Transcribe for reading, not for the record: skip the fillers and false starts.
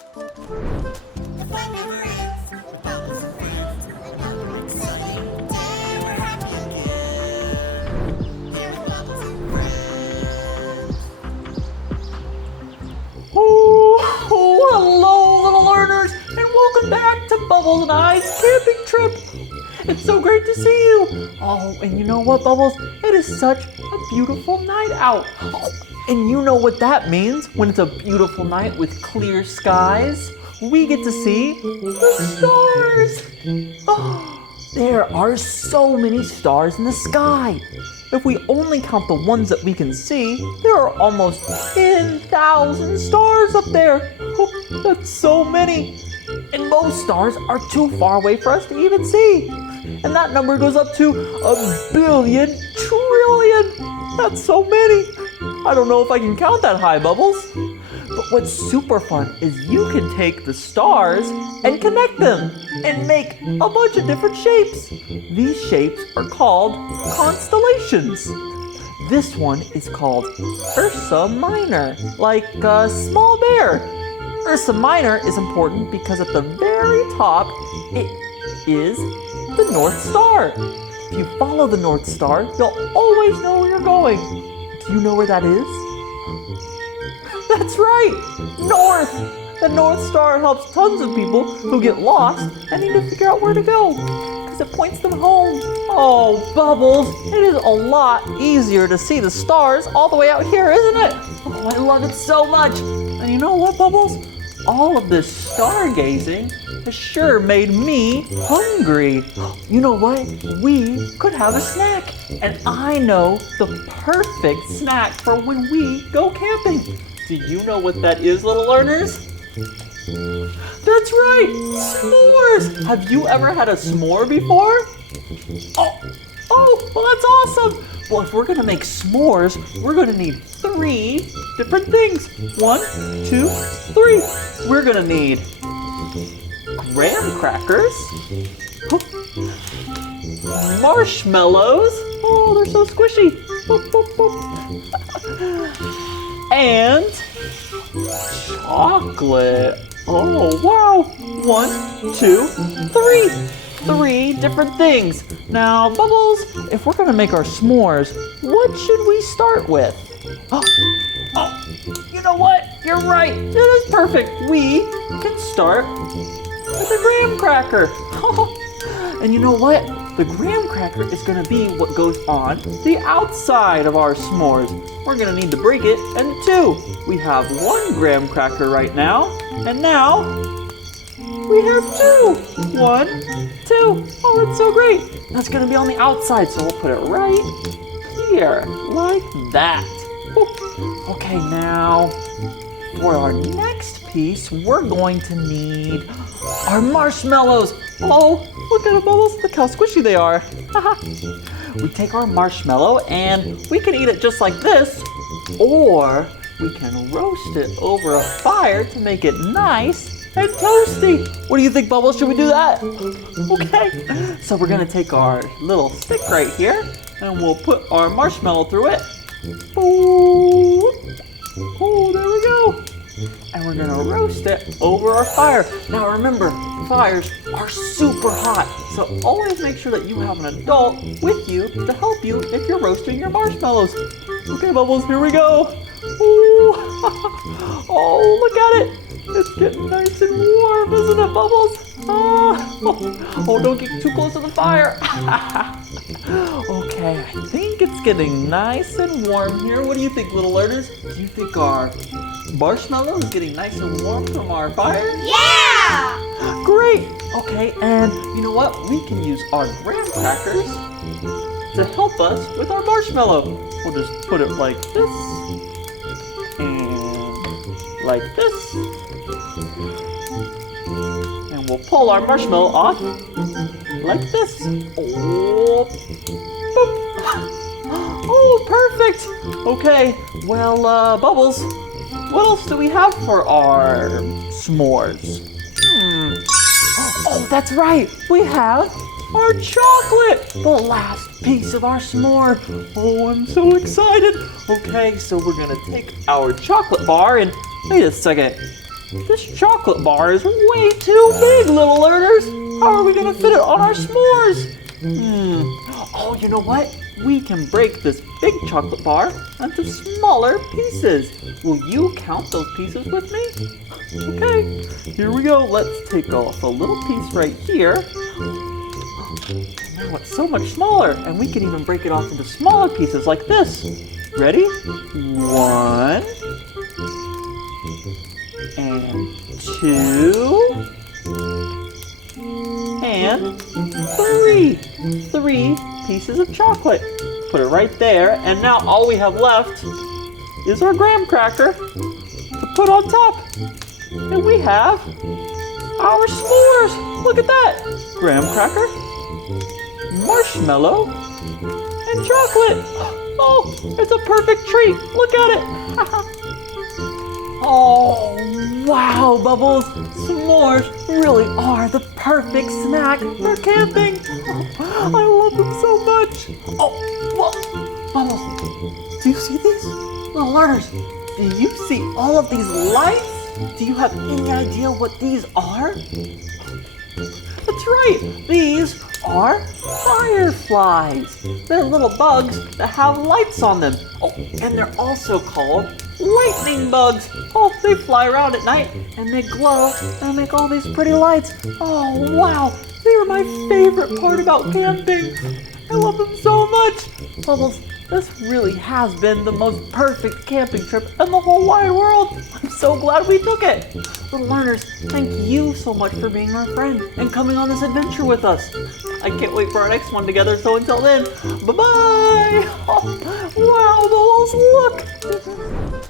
The fun never ends. With bubbles and friends. Another exciting day. We're happy again. Here with bubbles and friends. Oh, hello, little learners, and welcome back to Bubbles and I's camping trip. It's so great to see you. Oh, and you know what, Bubbles? It is such a beautiful night out. Oh, and you know what that means when it's a beautiful night with clear skies? We get to see the stars. Oh, there are so many stars in the sky. If we only count the ones that we can see, there are almost 10,000 stars up there. Oh, that's so many. And most stars are too far away for us to even see. And that number goes up to 1,000,000,000,000,000. That's so many. I don't know if I can count that high, Bubbles. But what's super fun is you can take the stars and connect them and make a bunch of different shapes. These shapes are called constellations. This one is called Ursa Minor, like a small bear. Ursa Minor is important because at the very top, it is the North Star. If you follow the North Star, you'll always know where you're going. Do you know where that is? That's right, north. The North Star helps tons of people who get lost and need to figure out where to go because it points them home. Oh, Bubbles, it is a lot easier to see the stars all the way out here, isn't it? Oh, I love it so much. And you know what, Bubbles? All of this stargazing has sure made me hungry. You know what? We could have a snack. And I know the perfect snack for when we go camping. Do you know what that is, little learners? That's right, s'mores. Have you ever had a s'more before? Oh, well, that's awesome. Well, if we're gonna make s'mores, we're gonna need 3 different things. 1, 2, 3. We're gonna need graham crackers, marshmallows. Oh, they're so squishy. Boop, boop, boop. And chocolate. Oh, wow. 1, 2, 3. 3 different things. Now, Bubbles, if we're gonna make our s'mores, what should we start with? Oh, you know what? You're right. It is perfect. We can start with a graham cracker. And you know what? The graham cracker is gonna be what goes on the outside of our s'mores. We're gonna need to break it in 2. We have 1 graham cracker right now, and now we have 2. 1, 2. Oh, that's so great. That's gonna be on the outside, so we'll put it right here, like that. Okay, now for our next piece, we're going to need our marshmallows. Oh, look at them, Bubbles. Look how squishy they are. We take our marshmallow and we can eat it just like this, or we can roast it over a fire to make it nice and toasty. What do you think, Bubbles? Should we do that? Okay. So we're gonna take our little stick right here and we'll put our marshmallow through it. Oh, there we go. And we're gonna roast it over our fire. Now remember, fires are super hot, so always make sure that you have an adult with you to help you if you're roasting your marshmallows. Okay, Bubbles, here we go. Ooh. Oh, look at it. It's getting nice and warm, isn't it, Bubbles? Oh, don't get too close to the fire. Okay, I think it's getting nice and warm here. What do you think, little learners? Do you think our marshmallow is getting nice and warm from our fire? Yeah! Great! Okay, and you know what? We can use our graham crackers to help us with our marshmallow. We'll just put it like this, and like this. And we'll pull our marshmallow off like this. Oh, boop. Oh, perfect. Okay, well, Bubbles, what else do we have for our s'mores? Oh, that's right. We have our chocolate, the last piece of our s'more. Oh, I'm so excited. Okay, so we're gonna take our chocolate bar and wait a second. This chocolate bar is way too big, little learners. How are we gonna fit it on our s'mores? Oh, you know what? We can break this big chocolate bar into smaller pieces. Will you count those pieces with me? Okay, here we go. Let's take off a little piece right here. Now it's so much smaller, and we can even break it off into smaller pieces like this. Ready? 1 and 2 and 3. 3 pieces of chocolate. Put it right there, and now all we have left is our graham cracker to put on top. And we have our s'mores. Look at that. Graham cracker, marshmallow, and chocolate. Oh, it's a perfect treat. Look at it. Oh, wow, Bubbles. S'mores really are the perfect snack for camping. Oh, I love them so much. Oh, well, Bubbles, do you see these? Little learners, do you see all of these lights? Do you have any idea what these are? That's right, these are fireflies. They're little bugs that have lights on them. Oh, and they're also called lightning bugs. Oh, they fly around at night and they glow and make all these pretty lights. Oh, wow, they are my favorite part about camping. I love them so much. Bubbles, this really has been the most perfect camping trip in the whole wide world. I'm so glad we took it. Little learners, thank you so much for being our friend and coming on this adventure with us. I can't wait for our next one together, so until then, bye-bye. Oh, wow, Bubbles, look.